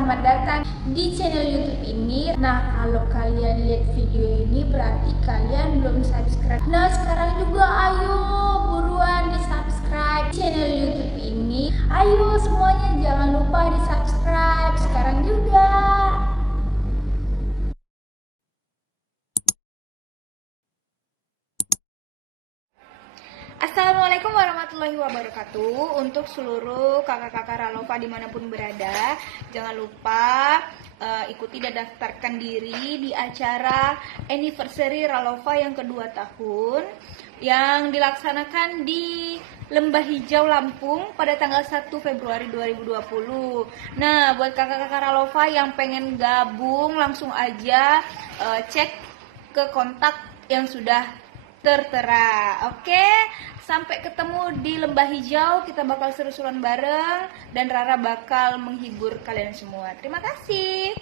selamat datang di channel YouTube ini. Nah, kalau kalian lihat video ini berarti kalian belum subscribe. Nah, sekarang juga ayo buruan di subscribe channel YouTube ini. Ayo semuanya jangan lupa di subscribe sekarang juga. Assalamualaikum warahmatullahi wabarakatuh. Untuk seluruh kakak-kakak Ralova dimanapun berada, jangan lupa ikuti dan daftarkan diri di acara anniversary Ralova yang kedua tahun yang dilaksanakan di Lembah Hijau Lampung pada tanggal 1 Februari 2020. Nah, buat kakak-kakak Ralova yang pengen gabung, langsung aja cek ke kontak yang sudah tertera. Oke, sampai ketemu di Lembah Hijau. Kita bakal seru-seruan bareng dan Rara bakal menghibur kalian semua. Terima kasih.